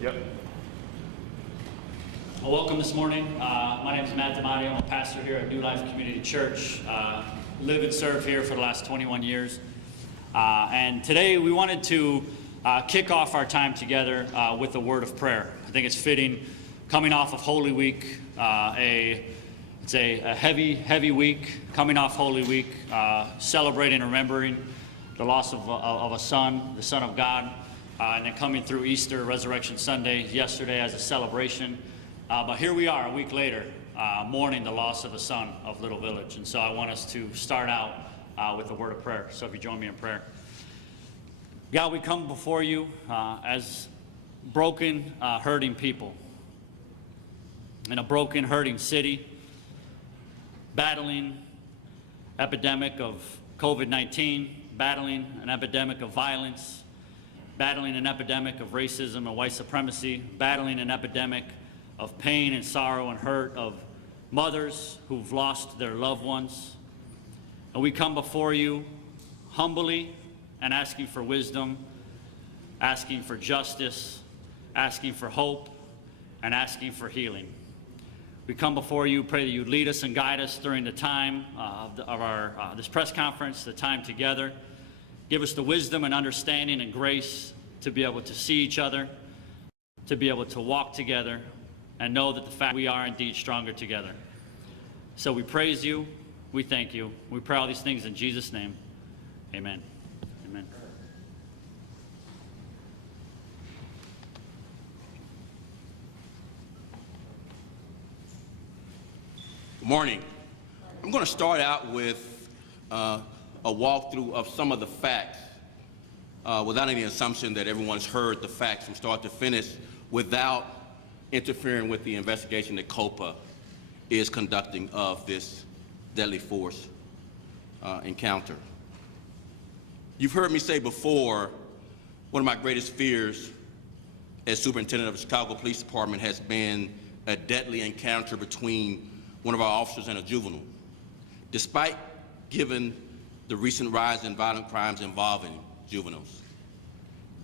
Yep. Well, welcome this morning. My name is Matt DiMatteo. I'm a pastor here at New Life Community Church. Live and serve here for the last 21 years. And today we wanted to kick off our time together with a word of prayer. I think it's fitting, coming off of Holy Week. It's a heavy week, coming off Holy Week, celebrating and remembering the loss of a son, the Son of God. And then coming through Easter, Resurrection Sunday, yesterday as a celebration. But here we are a week later, mourning the loss of a son of Little Village. And so I want us to start out with a word of prayer. So if you join me in prayer. God, we come before you as broken, hurting people in a broken, hurting city, battling epidemic of COVID-19, battling an epidemic of violence, battling an epidemic of racism and white supremacy, battling an epidemic of pain and sorrow and hurt of mothers who've lost their loved ones. And we come before you humbly and asking for wisdom, asking for justice, asking for hope, and asking for healing. We come before you, pray that you lead us and guide us during the time of our this press conference, the time together. Give us the wisdom and understanding and grace to be able to see each other, to be able to walk together, and know that the fact we are indeed stronger together. So we praise you, we thank you, we pray all these things in Jesus' name. Amen. Amen. Good morning. I'm going to start out with a walkthrough of some of the facts without any assumption that everyone's heard the facts from start to finish without interfering with the investigation that COPA is conducting of this deadly force encounter. You've heard me say before, one of my greatest fears as superintendent of the Chicago Police Department has been a deadly encounter between one of our officers and a juvenile. Despite given the recent rise in violent crimes involving juveniles.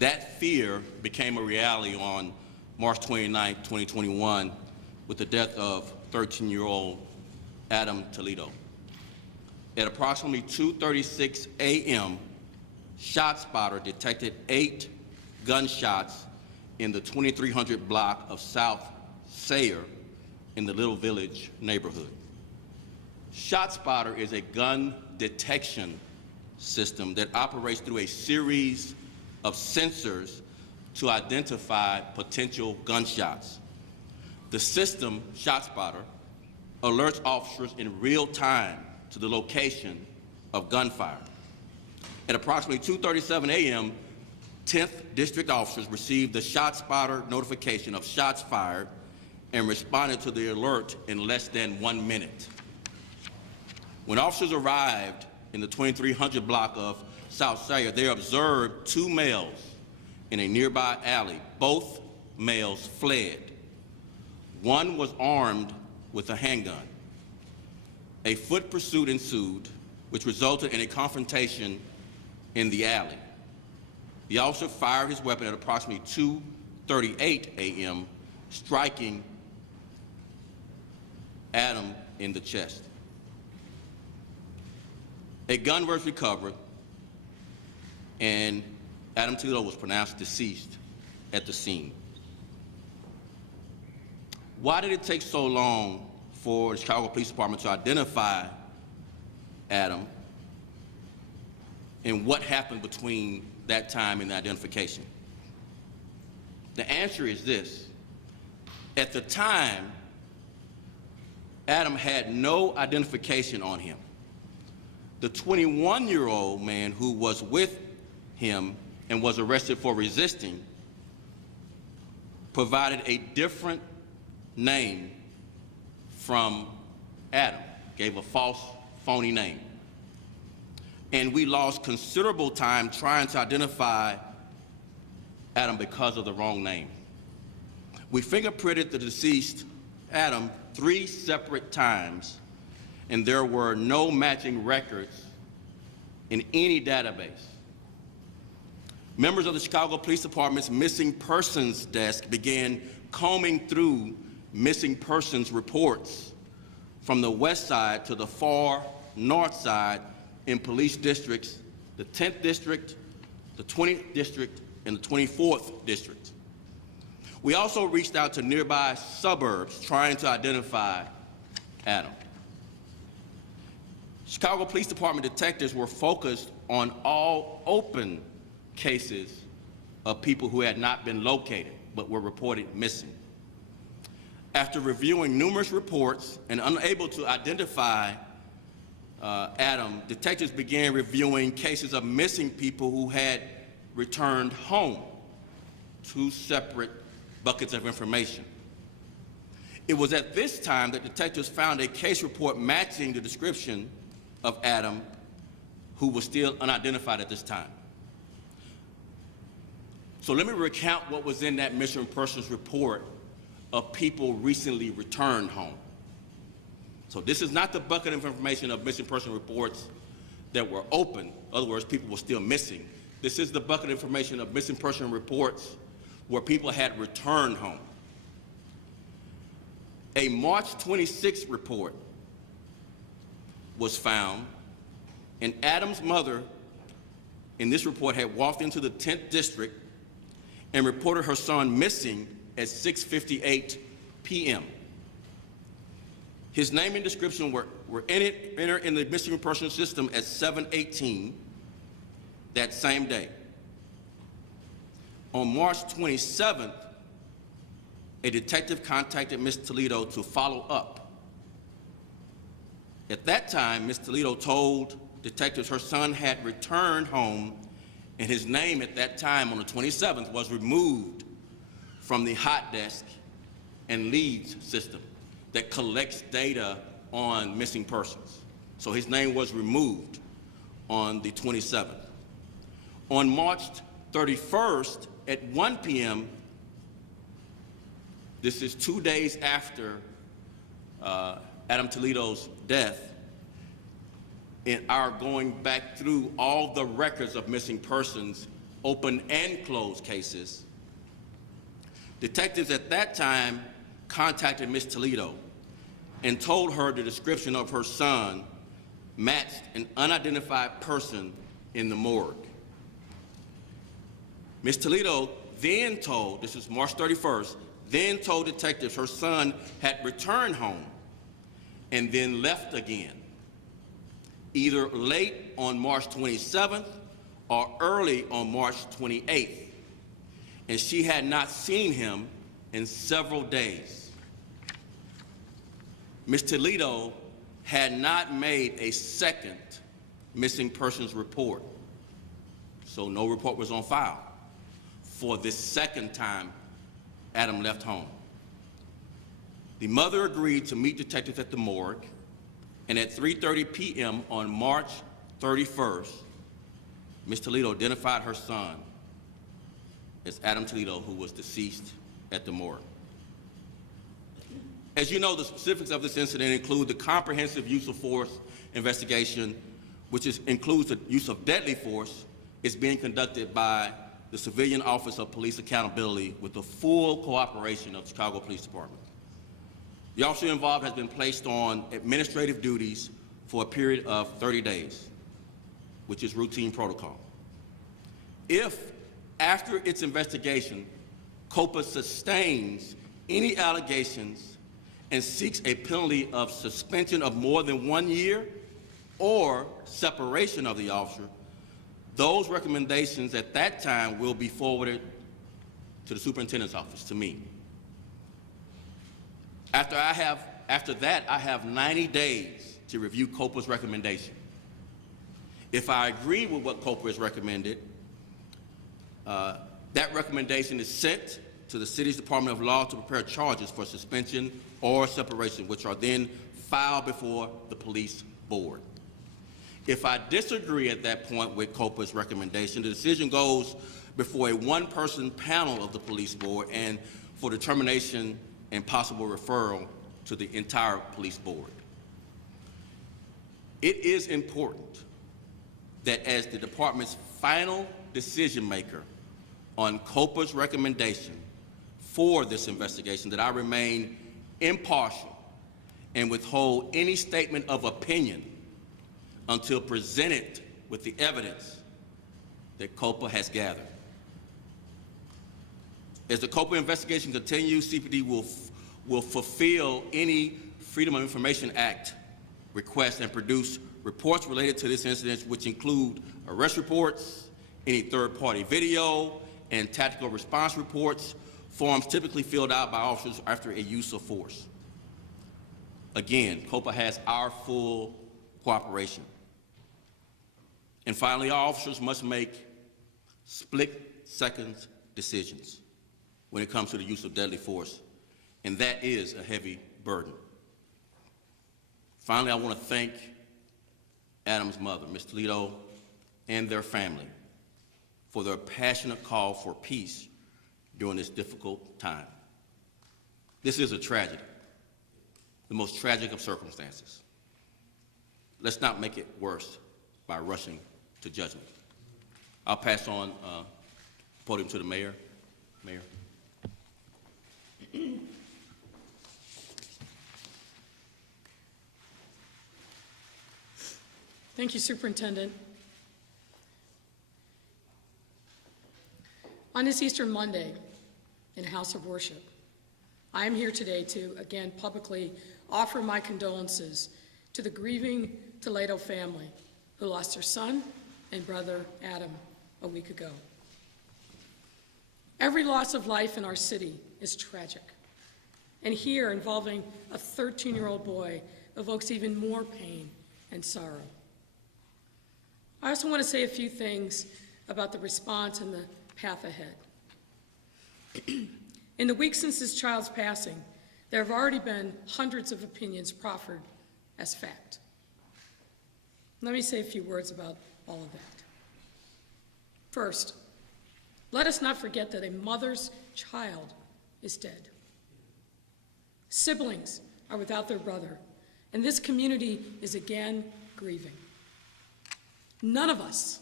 That fear became a reality on March 29, 2021, with the death of 13-year-old Adam Toledo. At approximately 2:36 a.m., ShotSpotter detected 8 gunshots in the 2300 block of South Sayre in the Little Village neighborhood. ShotSpotter is a gun detection system that operates through a series of sensors to identify potential gunshots. The system, ShotSpotter, alerts officers in real time to the location of gunfire. At approximately 2:37 a.m., 10th District officers received the ShotSpotter notification of shots fired and responded to the alert in less than 1 minute. When officers arrived in the 2300 block of South Sayre, they observed 2 males in a nearby alley. Both males fled. One was armed with a handgun. A foot pursuit ensued, which resulted in a confrontation in the alley. The officer fired his weapon at approximately 2:38 a.m., striking Adam in the chest. A gun was recovered, and Adam Toledo was pronounced deceased at the scene. Why did it take so long for the Chicago Police Department to identify Adam, and what happened between that time and the identification? The answer is this. At the time, Adam had no identification on him. The 21-year-old man who was with him and was arrested for resisting provided a different name from Adam, gave a false, phony name. And we lost considerable time trying to identify Adam because of the wrong name. We fingerprinted the deceased Adam 3 separate times, and there were no matching records in any database. Members of the Chicago Police Department's missing persons desk began combing through missing persons reports from the west side to the far north side in police districts, the 10th district, the 20th district, and the 24th district. We also reached out to nearby suburbs trying to identify Adam. Chicago Police Department detectives were focused on all open cases of people who had not been located but were reported missing. After reviewing numerous reports and unable to identify Adam, detectives began reviewing cases of missing people who had returned home, 2 separate buckets of information. It was at this time that detectives found a case report matching the description of Adam, who was still unidentified at this time. So let me recount what was in that missing persons report of people recently returned home. So this is not the bucket of information of missing person reports that were open. In other words, people were still missing. This is the bucket of information of missing person reports where people had returned home. A March 26th report was found, and Adam's mother in this report had walked into the 10th district and reported her son missing at 6:58 p.m. His name and description were entered in the missing person system at 7:18 that same day. On March 27th, a detective contacted Ms. Toledo to follow up. At that time, Ms. Toledo told detectives her son had returned home, and his name at that time on the 27th was removed from the hot desk and leads system that collects data on missing persons. So his name was removed on the 27th. On March 31st at 1 p.m., this is 2 days after Adam Toledo's death, in our going back through all the records of missing persons, open and closed cases, detectives at that time contacted Ms. Toledo and told her the description of her son matched an unidentified person in the morgue. Ms. Toledo then told, this is March 31st, then told detectives her son had returned home and then left again, either late on March 27th or early on March 28th, and she had not seen him in several days. Ms. Toledo had not made a second missing persons report, so no report was on file for this second time Adam left home. The mother agreed to meet detectives at the morgue, and at 3:30 p.m. on March 31st, Ms. Toledo identified her son as Adam Toledo, who was deceased at the morgue. As you know, the specifics of this incident include the comprehensive use of force investigation, which includes the use of deadly force, is being conducted by the Civilian Office of Police Accountability with the full cooperation of the Chicago Police Department. The officer involved has been placed on administrative duties for a period of 30 days, which is routine protocol. If, after its investigation, COPA sustains any allegations and seeks a penalty of suspension of more than 1 year or separation of the officer, those recommendations at that time will be forwarded to the superintendent's office, to me. After that, I have 90 days to review COPA's recommendation. If I agree with what COPA has recommended, that recommendation is sent to the city's Department of Law to prepare charges for suspension or separation, which are then filed before the police board. If I disagree at that point with COPA's recommendation, the decision goes before a one-person panel of the police board and for determination and possible referral to the entire police board. It is important that as the department's final decision maker on COPA's recommendation for this investigation, that I remain impartial and withhold any statement of opinion until presented with the evidence that COPA has gathered. As the COPA investigation continues, CPD will fulfill any Freedom of Information Act requests and produce reports related to this incident, which include arrest reports, any third-party video, and tactical response reports, forms typically filled out by officers after a use of force. Again, COPA has our full cooperation. And finally, our officers must make split-second decisions when it comes to the use of deadly force, and that is a heavy burden. Finally, I want to thank Adam's mother, Ms. Toledo, and their family for their passionate call for peace during this difficult time. This is a tragedy, the most tragic of circumstances. Let's not make it worse by rushing to judgment. I'll pass on the podium to the mayor. Mayor. Thank you, Superintendent. On this Easter Monday in House of Worship, I am here today to again publicly offer my condolences to the grieving Toledo family who lost their son and brother Adam a week ago. Every loss of life in our city is tragic, and here involving a 13-year-old boy evokes even more pain and sorrow. I also want to say a few things about the response and the path ahead. In the weeks since this child's passing, there have already been hundreds of opinions proffered as fact. Let me say a few words about all of that. First, let us not forget that a mother's child is dead. Siblings are without their brother, and this community is again grieving. None of us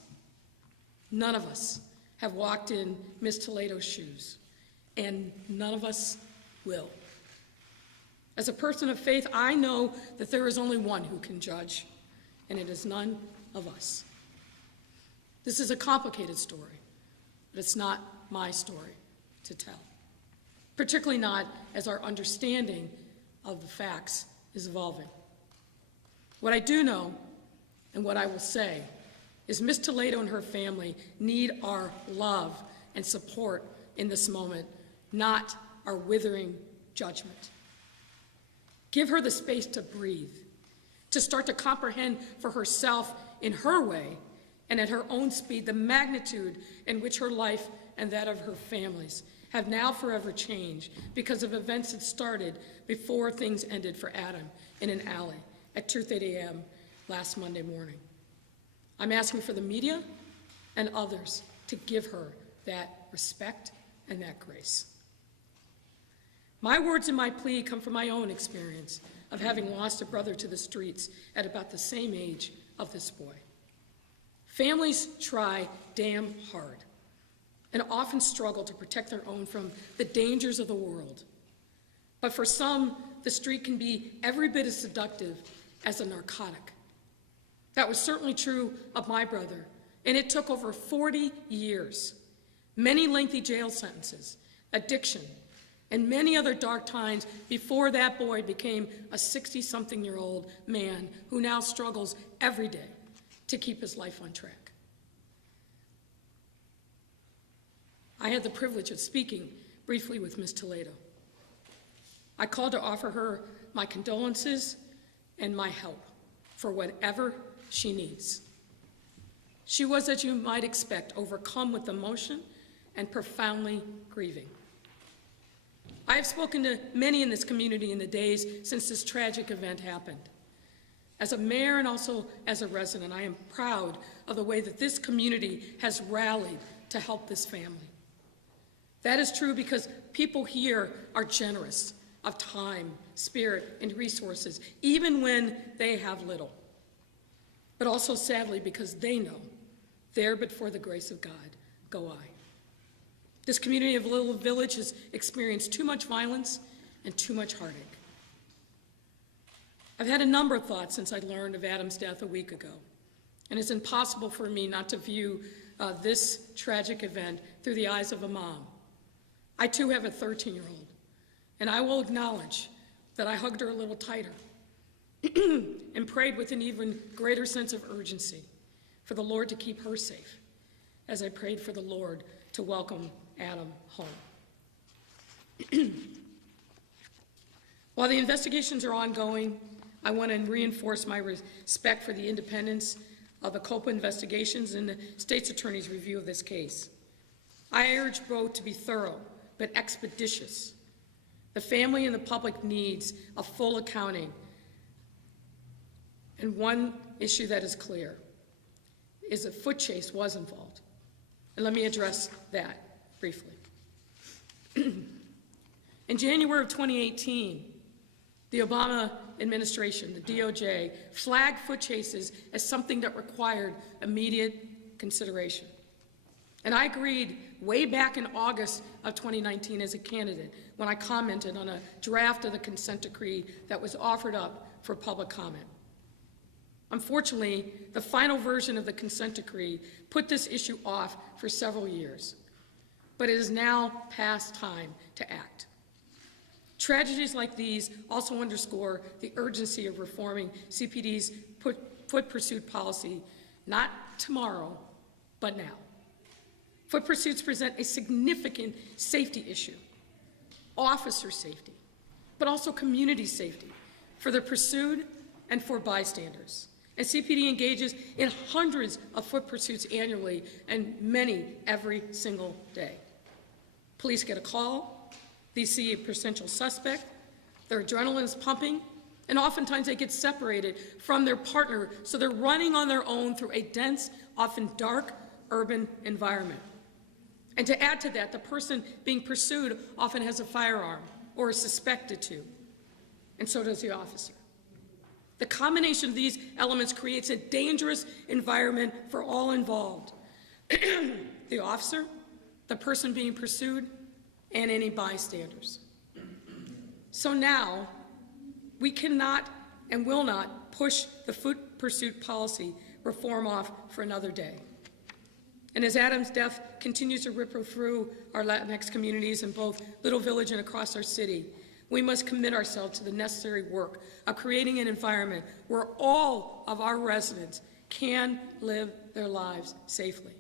have walked in Ms. Toledo's shoes, and none of us will. As a person of faith, I know that there is only one who can judge, and it is none of us. This is a complicated story, but it's not my story to tell, particularly not as our understanding of the facts is evolving. What I do know, and what I will say, is Ms. Toledo and her family need our love and support in this moment, not our withering judgment. Give her the space to breathe, to start to comprehend for herself in her way and at her own speed the magnitude in which her life and that of her families have now forever changed because of events that started before things ended for Adam in an alley at 2:30 a.m. last Monday morning. I'm asking for the media and others to give her that respect and that grace. My words and my plea come from my own experience of having lost a brother to the streets at about the same age of this boy. Families try damn hard and often struggle to protect their own from the dangers of the world. But for some, the street can be every bit as seductive as a narcotic. That was certainly true of my brother, and it took over 40 years, many lengthy jail sentences, addiction, and many other dark times before that boy became a 60-something-year-old man who now struggles every day to keep his life on track. I had the privilege of speaking briefly with Ms. Toledo. I called to offer her my condolences and my help for whatever she needs. She was, as you might expect, overcome with emotion and profoundly grieving. I have spoken to many in this community in the days since this tragic event happened. As a mayor and also as a resident, I am proud of the way that this community has rallied to help this family. That is true because people here are generous of time, spirit, and resources, even when they have little. But also, sadly, because they know, there but for the grace of God, go I. This community of Little Village has experienced too much violence and too much heartache. I've had a number of thoughts since I learned of Adam's death a week ago, and it's impossible for me not to view this tragic event through the eyes of a mom. I too have a 13-year-old, and I will acknowledge that I hugged her a little tighter and prayed with an even greater sense of urgency for the Lord to keep her safe, as I prayed for the Lord to welcome Adam home. While the investigations are ongoing, I want to reinforce my respect for the independence of the COPA investigations and the state's attorney's review of this case. I urge both to be thorough but expeditious. The family and the public needs a full accounting. And one issue that is clear is that foot chase was involved. And let me address that briefly. In January of 2018, the Obama administration, the DOJ, flagged foot chases as something that required immediate consideration. And I agreed way back in August of 2019 as a candidate when I commented on a draft of the consent decree that was offered up for public comment. Unfortunately, the final version of the consent decree put this issue off for several years, but it is now past time to act. Tragedies like these also underscore the urgency of reforming CPD's foot pursuit policy, not tomorrow, but now. Foot pursuits present a significant safety issue, officer safety, but also community safety for the pursued and for bystanders. And CPD engages in hundreds of foot pursuits annually and many every single day. Police get a call, they see a potential suspect, their adrenaline is pumping, and oftentimes they get separated from their partner, so they're running on their own through a dense, often dark, urban environment. And to add to that, the person being pursued often has a firearm or is suspected to, and so does the officer. The combination of these elements creates a dangerous environment for all involved, the officer, the person being pursued, and any bystanders. So now, we cannot and will not push the foot pursuit policy reform off for another day. And as Adam's death continues to ripple through our Latinx communities in both Little Village and across our city, we must commit ourselves to the necessary work of creating an environment where all of our residents can live their lives safely.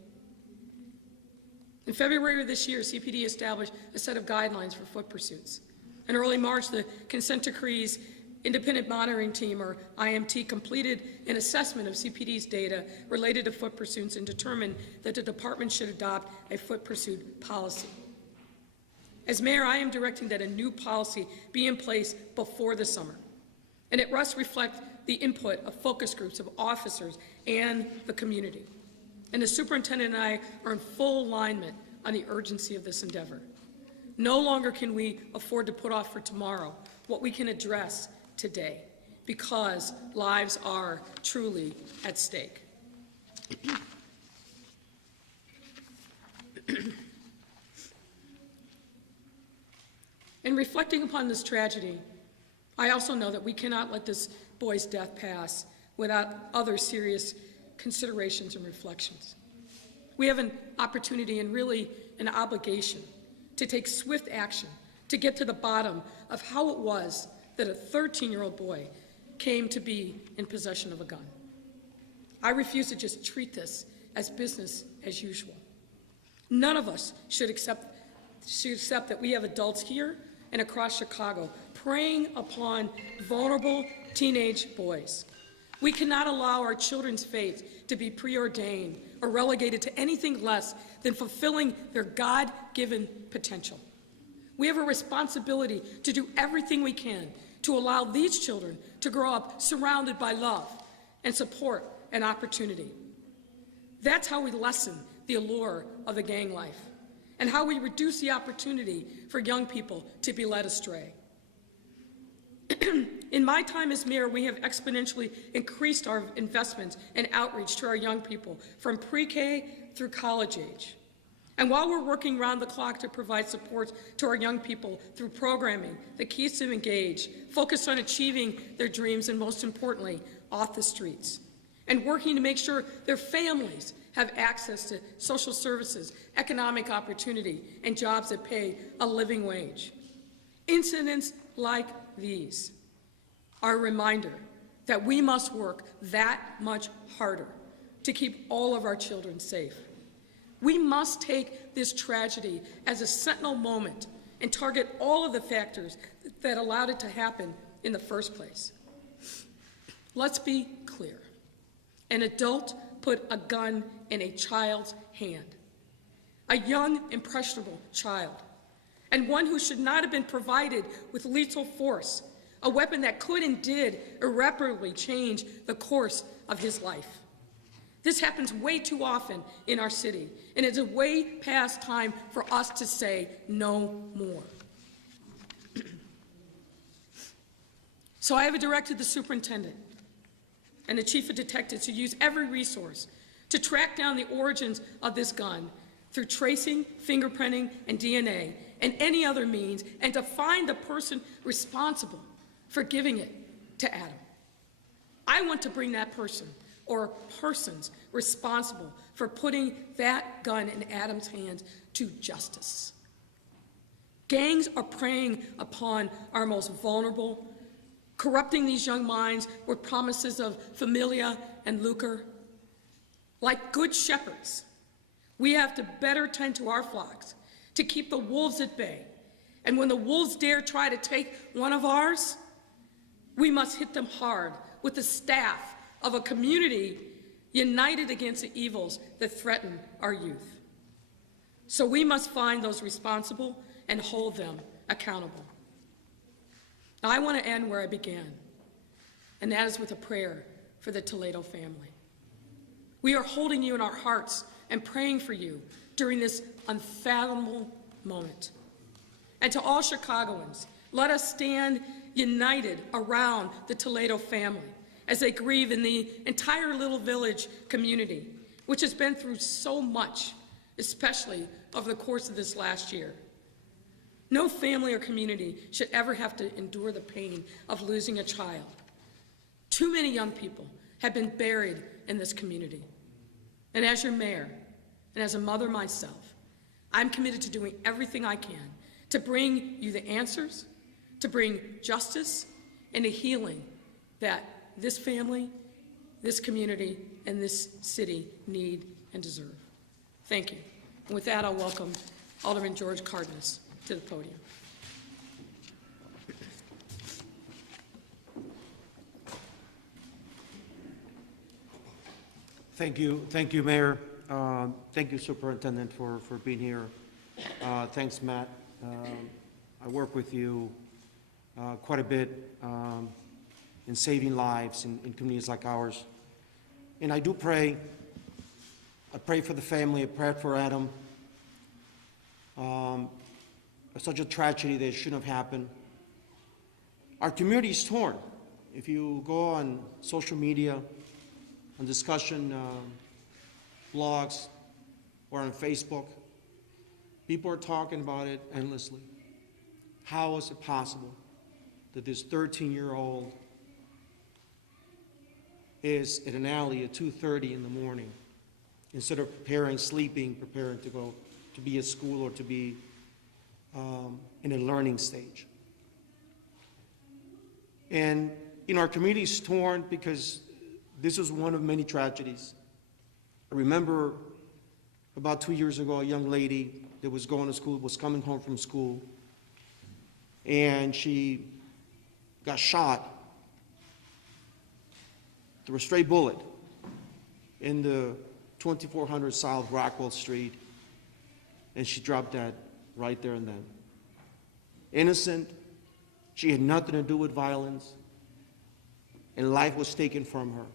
In February of this year, CPD established a set of guidelines for foot pursuits. In early March, the consent decree's Independent Monitoring Team, or IMT, completed an assessment of CPD's data related to foot pursuits and determined that the department should adopt a foot pursuit policy. As mayor, I am directing that a new policy be in place before the summer, and it must reflect the input of focus groups of officers and the community. And the superintendent and I are in full alignment on the urgency of this endeavor. No longer can we afford to put off for tomorrow what we can address today, because lives are truly at stake. In reflecting upon this tragedy, I also know that we cannot let this boy's death pass without other serious considerations and reflections. We have an opportunity and really an obligation to take swift action to get to the bottom of how it was that a 13-year-old boy came to be in possession of a gun. I refuse to just treat this as business as usual. None of us should accept that we have adults here and across Chicago preying upon vulnerable teenage boys. We cannot allow our children's faith to be preordained or relegated to anything less than fulfilling their God-given potential. We have a responsibility to do everything we can to allow these children to grow up surrounded by love and support and opportunity. That's how we lessen the allure of the gang life and how we reduce the opportunity for young people to be led astray. In my time as mayor, we have exponentially increased our investments and outreach to our young people from pre-K through college age. And while we're working round the clock to provide support to our young people through programming that keeps them engaged, focused on achieving their dreams, and most importantly, off the streets, and working to make sure their families have access to social services, economic opportunity, and jobs that pay a living wage. Incidents like these are a reminder that we must work that much harder to keep all of our children safe. We must take this tragedy as a sentinel moment and target all of the factors that allowed it to happen in the first place. Let's be clear. An adult put a gun in a child's hand, a young, impressionable child, and one who should not have been provided with lethal force, a weapon that could and did irreparably change the course of his life. This happens way too often in our city, and it's a way past time for us to say no more. So I have directed the superintendent and the chief of detectives to use every resource to track down the origins of this gun through tracing, fingerprinting, and DNA, and any other means, and to find the person responsible for giving it to Adam. I want to bring that person or persons responsible for putting that gun in Adam's hands to justice. Gangs are preying upon our most vulnerable, corrupting these young minds with promises of familia and lucre. Like good shepherds, we have to better tend to our flocks to keep the wolves at bay. And when the wolves dare try to take one of ours, we must hit them hard with the staff of a community united against the evils that threaten our youth. So we must find those responsible and hold them accountable. Now, I want to end where I began, and that is with a prayer for the Toledo family. We are holding you in our hearts and praying for you during this unfathomable moment. And to all Chicagoans, let us stand united around the Toledo family as they grieve in the entire Little Village community, which has been through so much, especially over the course of this last year. No family or community should ever have to endure the pain of losing a child. Too many young people have been buried in this community. And as your mayor, and as a mother myself, I'm committed to doing everything I can to bring you the answers, to bring justice and the healing that this family, this community, and this city need and deserve. Thank you. And with that, I'll welcome Alderman George Cardenas to the podium. Thank you, Mayor. Thank you, Superintendent, for being here. Thanks, Matt. I work with you quite a bit in saving lives in communities like ours. And I do pray. I pray for the family. I pray for Adam. Such a tragedy that shouldn't have happened. Our community is torn. If you go on social media, on discussion blogs, or on Facebook, people are talking about it endlessly. How is it possible that this 13-year-old is in an alley at 2:30 in the morning, instead of preparing to go to be at school or to be in a learning stage? And our community is torn because this was one of many tragedies. I remember about 2 years ago, a young lady that was going to school, was coming home from school, and she got shot through a stray bullet in the 2400 South Rockwell Street, and she dropped dead right there and then. innocent. She had nothing to do with violence. And life was taken from her,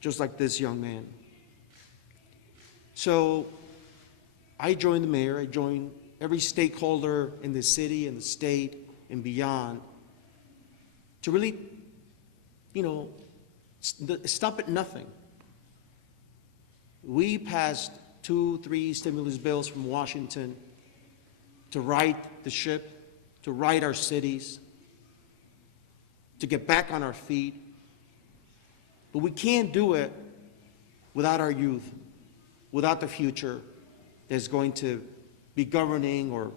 just like this young man. So I joined the mayor, I joined every stakeholder in the city and the state and beyond to really, stop at nothing. We passed 2-3 stimulus bills from Washington to right the ship, to right our cities, to get back on our feet. But we can't do it without our youth, without the future that's going to be governing or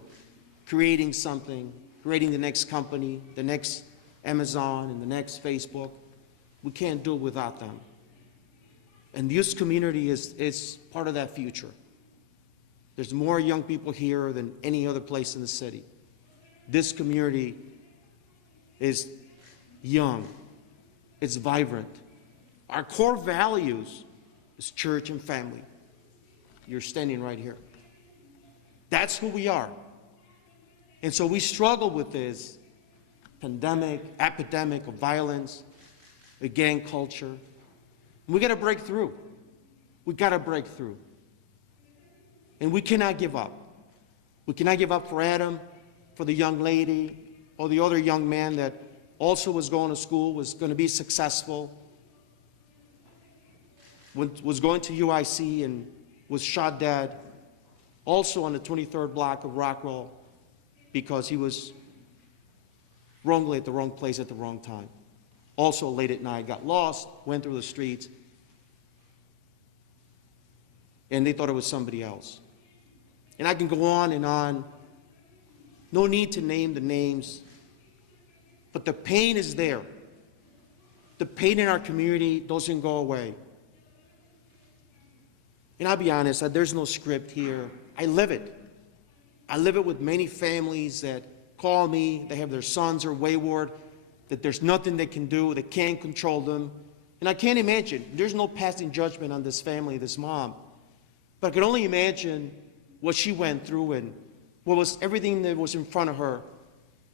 creating something, creating the next company, the next Amazon and the next Facebook. We can't do it without them. And the youth community is part of that future. There's more young people here than any other place in the city. This community is young, it's vibrant. Our core values is church and family. You're standing right here. That's who we are. And so we struggle with this epidemic of violence, a gang culture. We got to break through. We got to break through. And we cannot give up. We cannot give up for Adam, for the young lady, or the other young man that also was going to school, was going to be successful, was going to UIC and was shot dead, also on the 23rd block of Rockwell, because he was wrongly at the wrong place at the wrong time. Also late at night, got lost, went through the streets, and they thought it was somebody else. And I can go on and on. No need to name the names, but the pain is there. The pain in our community doesn't go away. And I'll be honest, there's no script here. I live it. I live it with many families that call me, they have their sons are wayward, that there's nothing they can do, they can't control them. And I can't imagine, there's no passing judgment on this family, this mom. But I can only imagine what she went through and what was everything that was in front of her.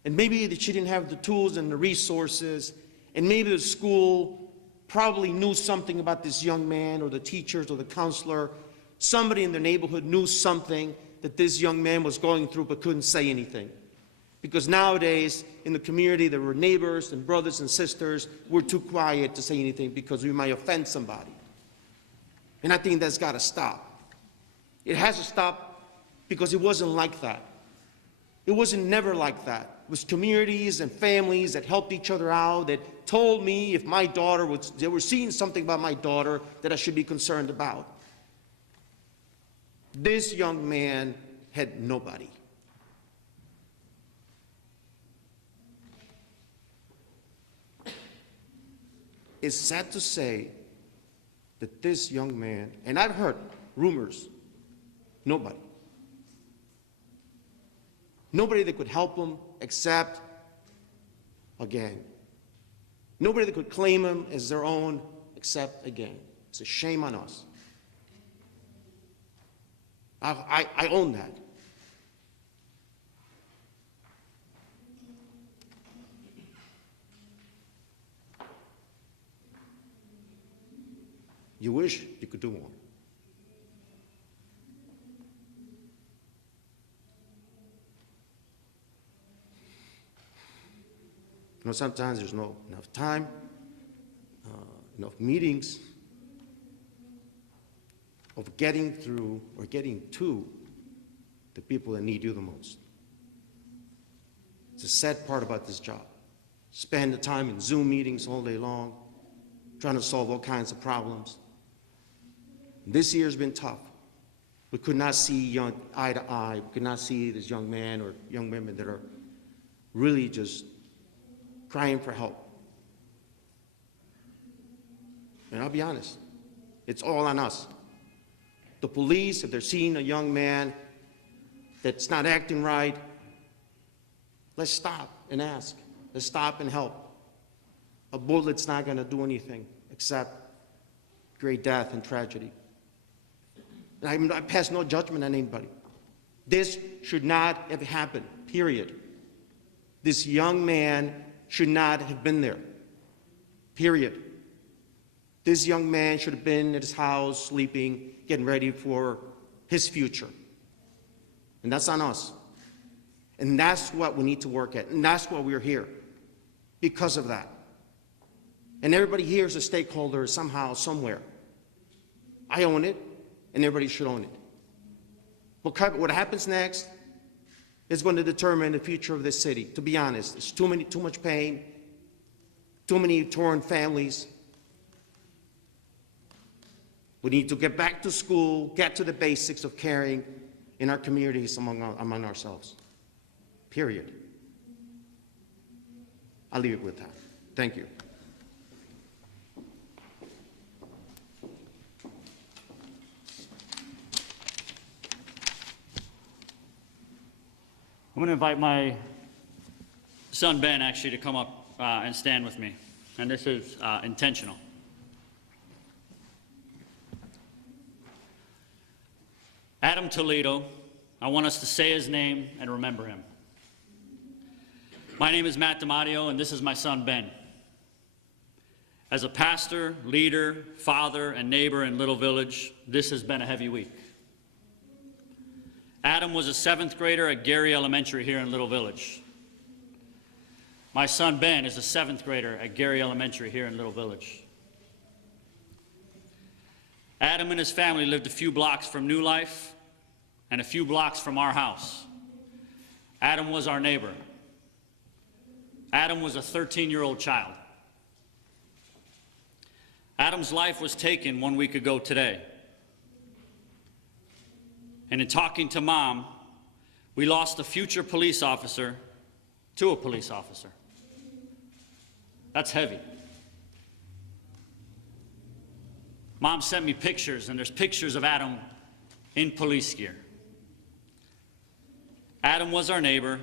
And maybe that she didn't have the tools and the resources, and maybe the school probably knew something about this young man, or the teachers or the counselor. Somebody in the neighborhood knew something that this young man was going through but couldn't say anything. Because nowadays, in the community, there were neighbors and brothers and sisters. We're too quiet to say anything because we might offend somebody. And I think that's got to stop. It has to stop because it wasn't like that. It wasn't never like that. It was communities and families that helped each other out, that told me if my daughter was, they were seeing something about my daughter that I should be concerned about. This young man had nobody. It's sad to say that this young man, and I've heard rumors, nobody that could help him except a gang. Nobody that could claim him as their own except a gang. It's a shame on us. I own that. You wish you could do more. Sometimes there's not enough time, enough meetings of getting through or getting to the people that need you the most. It's a sad part about this job. Spend the time in Zoom meetings all day long, trying to solve all kinds of problems. This year's been tough. We could not see eye to eye. We could not see this young man or young women that are really just crying for help. And I'll be honest, it's all on us. The police, if they're seeing a young man that's not acting right, let's stop and ask. Let's stop and help. A bullet's not going to do anything except great death and tragedy. And I pass no judgment on anybody. This should not have happened, period. This young man should not have been there, period. This young man should have been at his house, sleeping, getting ready for his future. And that's on us. And that's what we need to work at. And that's why we're here, because of that. And everybody here is a stakeholder somehow, somewhere. I own it, and everybody should own it. What happens next is going to determine the future of this city, to be honest. There's too much pain, too many torn families. We need to get back to school, get to the basics of caring in our communities among ourselves. Period. I'll leave it with that. Thank you. I'm going to invite my son Ben actually to come up and stand with me. And this is intentional. Adam Toledo, I want us to say his name and remember him. My name is Matt DiMatteo, and this is my son Ben. As a pastor, leader, father, and neighbor in Little Village, this has been a heavy week. Adam was a 7th grader at Gary Elementary here in Little Village. My son Ben is a 7th grader at Gary Elementary here in Little Village. Adam and his family lived a few blocks from New Life and a few blocks from our house. Adam was our neighbor. Adam was a 13-year-old child. Adam's life was taken 1 week ago today. And in talking to Mom, we lost a future police officer to a police officer. That's heavy. Mom sent me pictures, and there's pictures of Adam in police gear. Adam was our neighbor,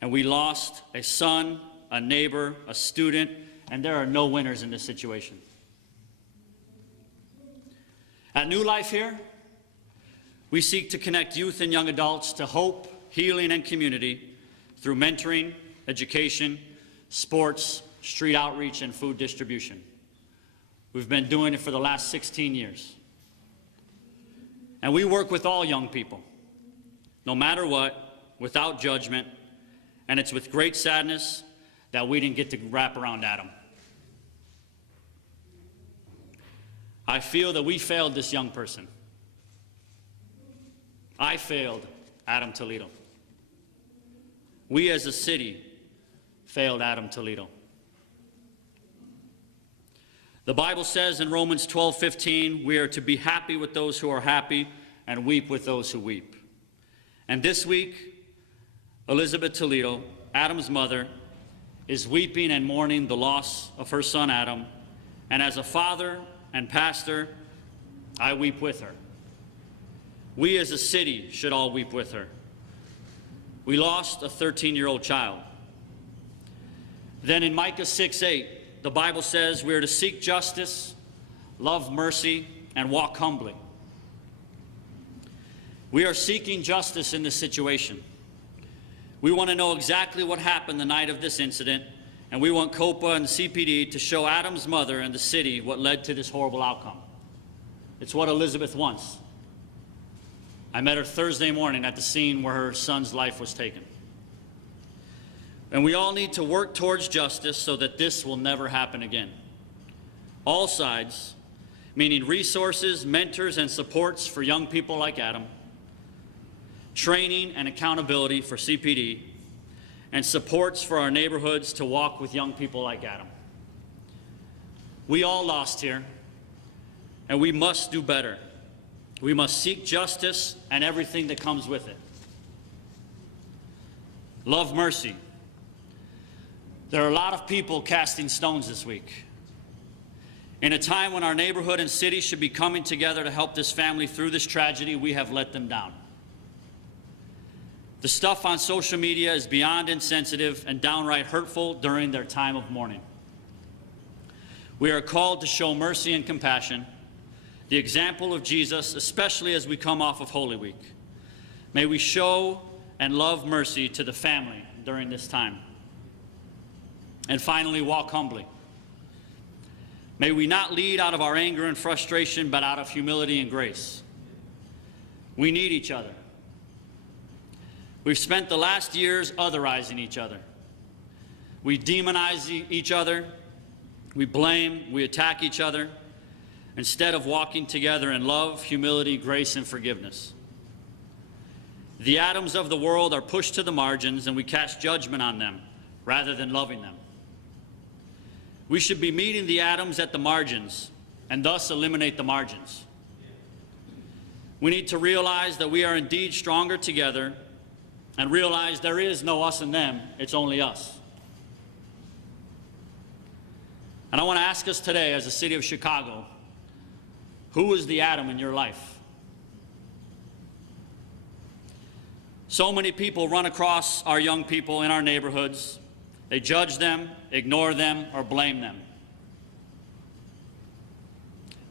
and we lost a son, a neighbor, a student, and there are no winners in this situation. At New Life here, we seek to connect youth and young adults to hope, healing, and community through mentoring, education, sports, street outreach, and food distribution. We've been doing it for the last 16 years. And we work with all young people, no matter what, without judgment, and it's with great sadness that we didn't get to wrap around Adam. I feel that we failed this young person. I failed Adam Toledo. We as a city failed Adam Toledo. The Bible says in Romans 12:15, we are to be happy with those who are happy and weep with those who weep. And this week, Elizabeth Toledo, Adam's mother, is weeping and mourning the loss of her son Adam. And as a father and pastor, I weep with her. We as a city should all weep with her. We lost a 13-year-old child. Then in Micah 6:8, the Bible says we are to seek justice, love mercy, and walk humbly. We are seeking justice in this situation. We want to know exactly what happened the night of this incident, and we want COPA and the CPD to show Adam's mother and the city what led to this horrible outcome. It's what Elizabeth wants. I met her Thursday morning at the scene where her son's life was taken. And we all need to work towards justice so that this will never happen again. All sides, meaning resources, mentors, and supports for young people like Adam, training and accountability for CPD, and supports for our neighborhoods to walk with young people like Adam. We all lost here, and we must do better. We must seek justice and everything that comes with it. Love mercy. There are a lot of people casting stones this week. In a time when our neighborhood and city should be coming together to help this family through this tragedy, we have let them down. The stuff on social media is beyond insensitive and downright hurtful during their time of mourning. We are called to show mercy and compassion, the example of Jesus, especially as we come off of Holy Week. May we show and love mercy to the family during this time. And finally, walk humbly. May we not lead out of our anger and frustration, but out of humility and grace. We need each other. We've spent the last years otherizing each other. We demonize each other. We blame, we attack each other, instead of walking together in love, humility, grace, and forgiveness. The atoms of the world are pushed to the margins, and we cast judgment on them rather than loving them. We should be meeting the atoms at the margins and thus eliminate the margins. We need to realize that we are indeed stronger together and realize there is no us and them, it's only us. And I want to ask us today, as a city of Chicago, who is the atom in your life? So many people run across our young people in our neighborhoods. They judge them, ignore them, or blame them,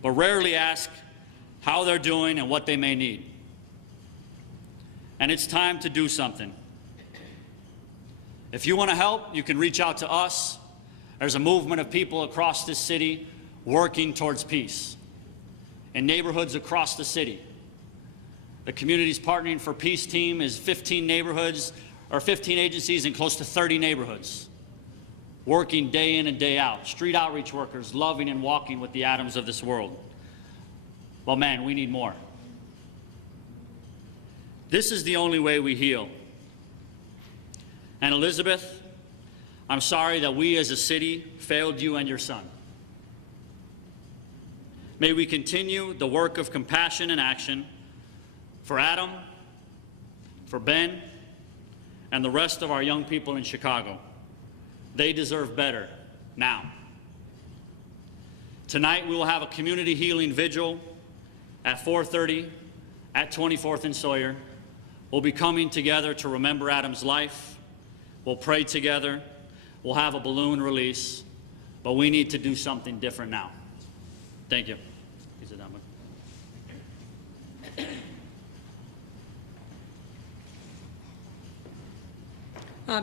but rarely ask how they're doing and what they may need. And it's time to do something. If you want to help, you can reach out to us. There's a movement of people across this city working towards peace in neighborhoods across the city. The Communities Partnering for Peace team is 15 neighborhoods, or 15 agencies in close to 30 neighborhoods, working day in and day out. Street outreach workers loving and walking with the atoms of this world. Well, man, we need more. This is the only way we heal. And Elizabeth, I'm sorry that we as a city failed you and your son. May we continue the work of compassion and action for Adam, for Ben, and the rest of our young people in Chicago. They deserve better now. Tonight we will have a community healing vigil at 4:30 at 24th and Sawyer. We'll be coming together to remember Adam's life. We'll pray together. We'll have a balloon release. But we need to do something different now. Thank you. Is it done?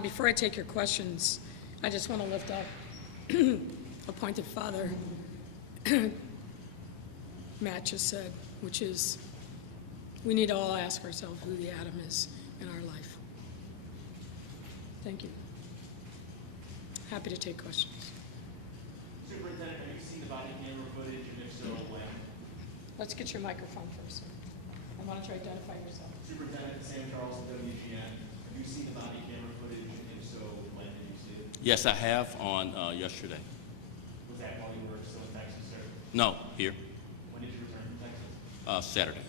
Before I take your questions, I just want to lift up appointed father Matt just said, which is we need to all ask ourselves who the Adam is in our life. Thank you. Happy to take questions. Superintendent, have you seen the body camera footage, and if so, when? Let's get your microphone first. I want you to identify yourself. Superintendent Sam Charles, WGN. Have you seen the body camera footage, and if so, when did you see it? Yes, I have on yesterday. Was that while you were still in Texas, sir? No, here, When did you return from Texas? Saturday.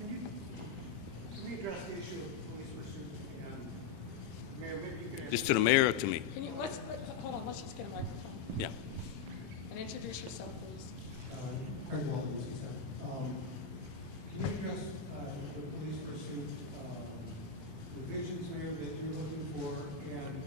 Can we address the issue of police pursuit? And Mayor, maybe you could This to the mayor or to me? Can you, hold on, let's just get a microphone. Yeah. And introduce yourself, please. Craig Walton, can you address the police pursuit, the visions, Mayor, that you're looking for, and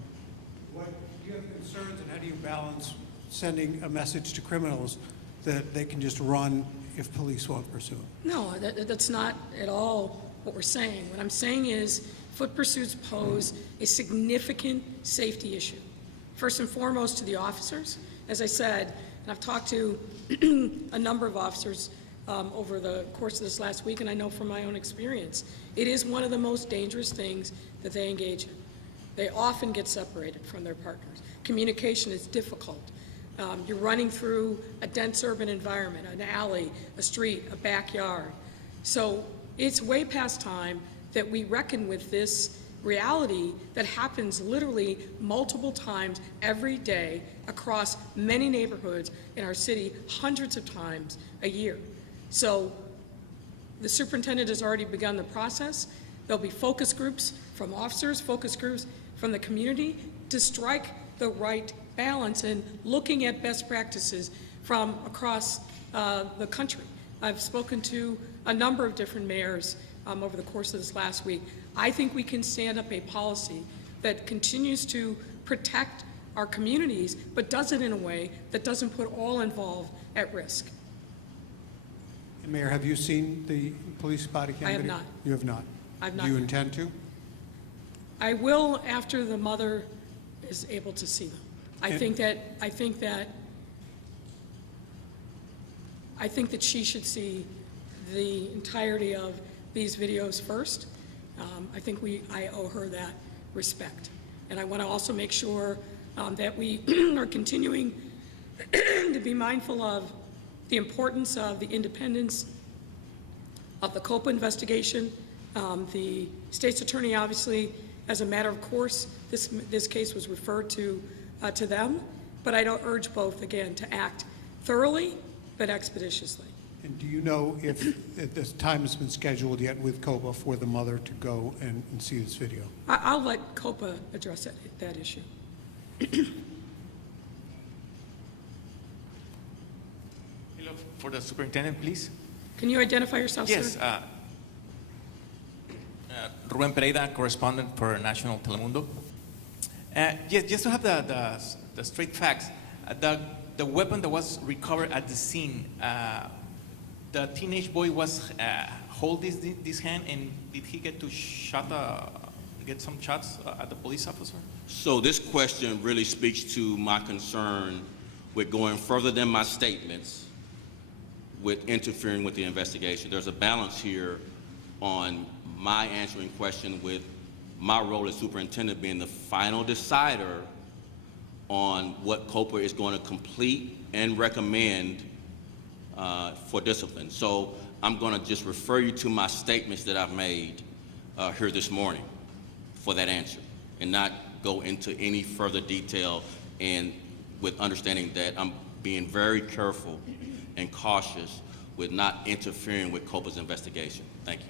what do you have concerns, and how do you balance sending a message to criminals that they can just run if police won't pursue them? No, that's not at all what we're saying. What I'm saying is foot pursuits pose a significant safety issue. First and foremost to the officers. As I said, and I've talked to a number of officers over the course of this last week, and I know from my own experience, it is one of the most dangerous things that they engage in. They often get separated from their partners. Communication is difficult. You're running through a dense urban environment, an alley, a street, a backyard. So it's way past time that we reckon with this reality that happens literally multiple times every day across many neighborhoods in our city, hundreds of times a year. So the superintendent has already begun the process. There'll be focus groups from officers, focus groups from the community to strike the right balance in looking at best practices from across the country. I've spoken to a number of different mayors over the course of this last week. I think we can stand up a policy that continues to protect our communities, but does it in a way that doesn't put all involved at risk. Mayor, have you seen the police body cam I have video? not. You have not? I've not Do you yet. intend to? I will after the mother is able to see them. I think that she should see the entirety of these videos first. I think I owe her that respect. And I want to also make sure that we are continuing to be mindful of the importance of the independence of the COPA investigation. The state's attorney, obviously, as a matter of course, this case was referred to them, but I don't urge both, again, to act thoroughly but expeditiously. And do you know if this time has been scheduled yet with COPA for the mother to go and see this video? I'll let COPA address that issue. Hello, for the superintendent, please. Can you identify yourself, Yes, sir? Ruben Pereira, correspondent for National Telemundo. Yes, just to have the straight facts, the weapon that was recovered at the scene, the teenage boy was hold this hand, and did he get to get some shots at the police officer? So this question really speaks to my concern with going further than my statements with interfering with the investigation. There's a balance here on my answering question with my role as superintendent being the final decider on what COPA is going to complete and recommend for discipline. So I'm going to just refer you to my statements that I've made here this morning for that answer, and not go into any further detail, and with understanding that I'm being very careful and cautious with not interfering with COPA's investigation. Thank you.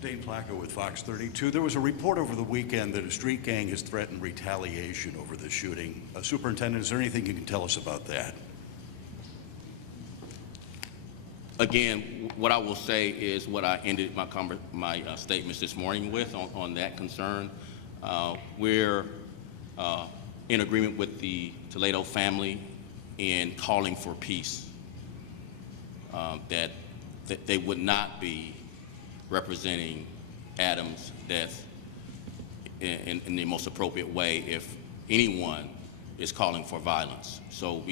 Dane Placco with Fox 32. There was a report over the weekend that a street gang has threatened retaliation over the shooting. Superintendent, is there anything you can tell us about that? Again, what I will say is what I ended my statements this morning with on that concern. We're in agreement with the Toledo family in calling for peace, that they would not be representing Adam's death in the most appropriate way if anyone is calling for violence. So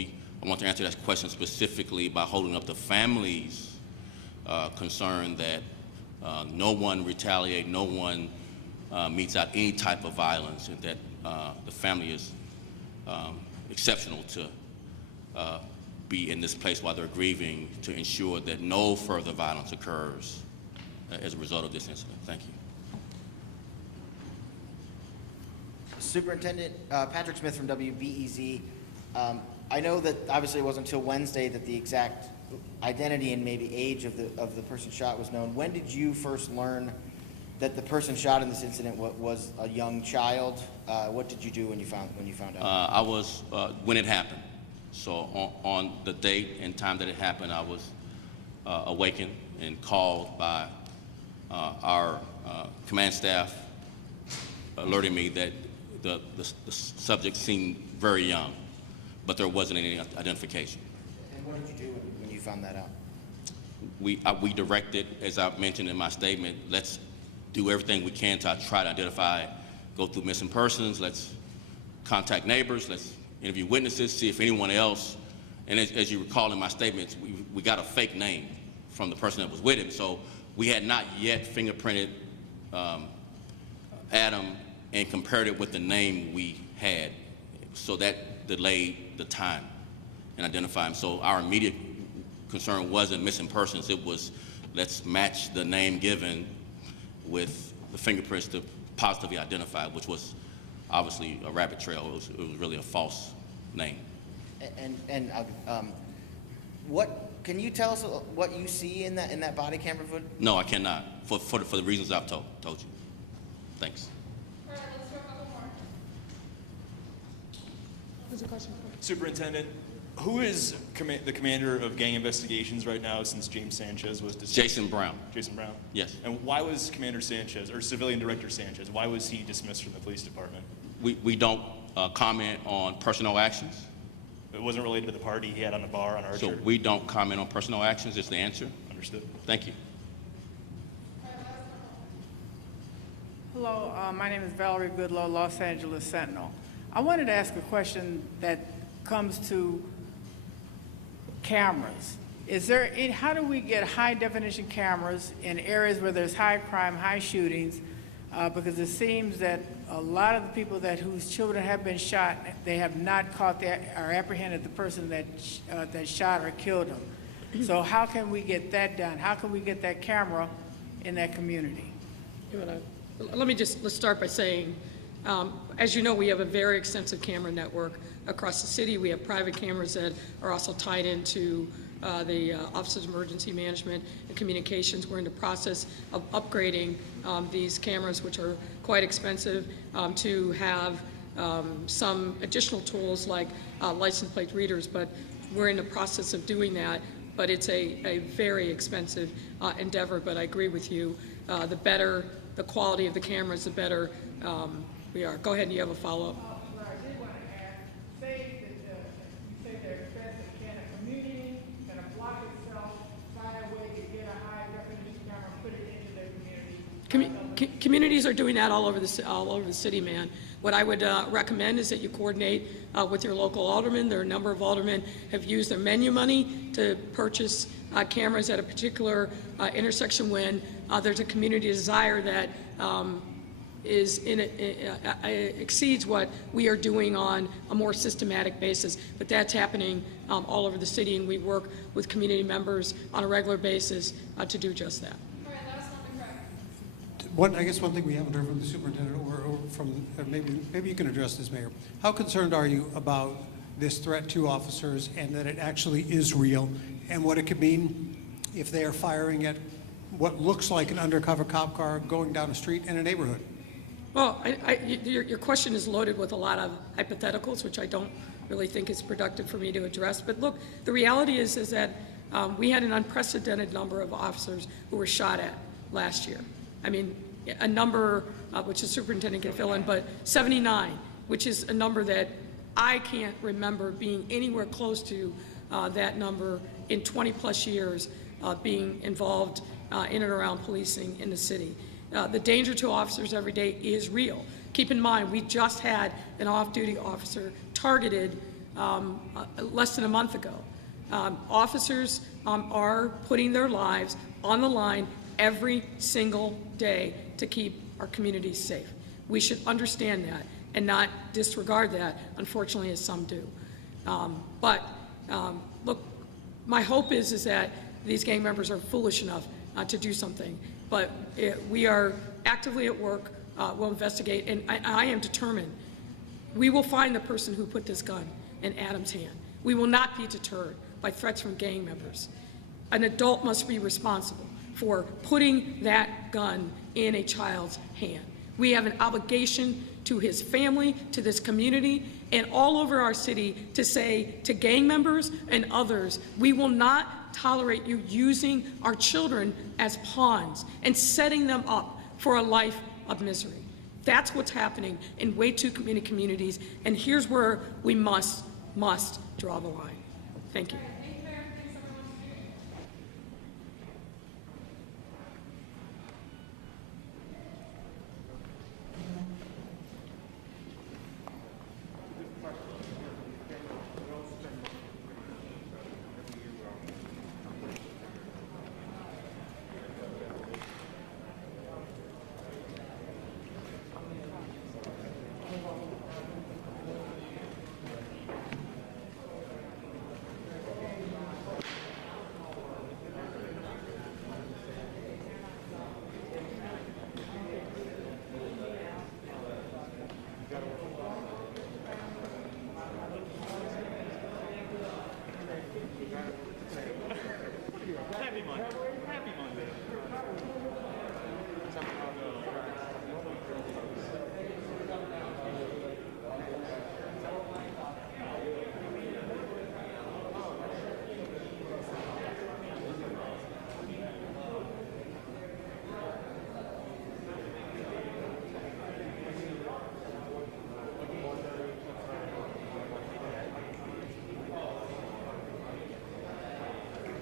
I want to answer that question specifically by holding up the family's concern that no one retaliate, no one meets out any type of violence, and that the family is exceptional to be in this place while they're grieving to ensure that no further violence occurs as a result of this incident. Thank you. Superintendent Patrick Smith from WBEZ. I know that obviously it wasn't until Wednesday that the exact identity and maybe age of the person shot was known. When did you first learn that the person shot in this incident was a young child? What did you do when you found out? I was when it happened. So on the date and time that it happened, I was awakened and called by our command staff, alerting me that the subject seemed very young, but there wasn't any identification. And what did you do when you found that out? We directed, as I mentioned in my statement, let's do everything we can to try to identify, go through missing persons, let's contact neighbors, let's interview witnesses, see if anyone else, and as you recall in my statements, we got a fake name from the person that was with him, so we had not yet fingerprinted Adam and compared it with the name we had, so that delayed the time in identifying him. So our immediate concern wasn't missing persons, it was let's match the name given with the fingerprints to positively identify, which was obviously a rabbit trail. It was really a false name. And what can you tell us what you see in that body camera footage? No, I cannot, for the reasons I've told you. Thanks. All right, let's do a couple more. There's a question. Superintendent, who is the commander of gang investigations right now since James Sanchez was dismissed? Jason Brown. Jason Brown? Yes. And why was Commander Sanchez, or Civilian Director Sanchez, why was he dismissed from the police department? We don't comment on personal actions. It wasn't related to the party he had on the bar on Archer. So we don't comment on personal actions is the answer. Understood. Thank you. Hello, my name is Valerie Goodlow, Los Angeles Sentinel. I wanted to ask a question that comes to cameras. How do we get high definition cameras in areas where there's high crime, high shootings? Because it seems that a lot of the people whose children have been shot, they have not caught or apprehended the person that shot or killed them. So how can we get that done? How can we get that camera in that community? Let's start by saying, as you know, we have a very extensive camera network across the city. We have private cameras that are also tied into the Office of Emergency Management and Communications. We're in the process of upgrading these cameras, which are quite expensive, to have some additional tools like license plate readers, but we're in the process of doing that. But it's a very expensive endeavor, but I agree with you. The better the quality of the cameras, the better we are. Go ahead, and you have a follow-up. I did want to ask, say that you say they're expensive, can a community, can a block itself find a way to get a high definition camera, put it into their community? Communities are doing that all over the city, man. What I would recommend is that you coordinate with your local alderman. There are a number of aldermen have used their menu money to purchase cameras at a particular intersection when there's a community desire that exceeds what we are doing on a more systematic basis. But that's happening all over the city, and we work with community members on a regular basis to do just that. I guess one thing we haven't heard from the superintendent or from, maybe you can address this, Mayor. How concerned are you about this threat to officers and that it actually is real, and what it could mean if they are firing at what looks like an undercover cop car going down a street in a neighborhood? Well, your question is loaded with a lot of hypotheticals, which I don't really think is productive for me to address. But look, the reality is that we had an unprecedented number of officers who were shot at last year. I mean, a number which the superintendent can fill in, but 79, which is a number that I can't remember being anywhere close to that number in 20 plus years being involved in and around policing in the city. The danger to officers every day is real. Keep in mind, we just had an off-duty officer targeted less than a month ago. Officers are putting their lives on the line every single day to keep our communities safe. We should understand that and not disregard that, unfortunately, as some do. Look, my hope is that these gang members are foolish enough to do something, but we are actively at work. We'll investigate, and I am determined. We will find the person who put this gun in Adam's hand. We will not be deterred by threats from gang members. An adult must be responsible for putting that gun in a child's hand. We have an obligation to his family, to this community, and all over our city to say to gang members and others, we will not tolerate you using our children as pawns and setting them up for a life of misery. That's what's happening in way too many communities, and here's where we must draw the line. Thank you.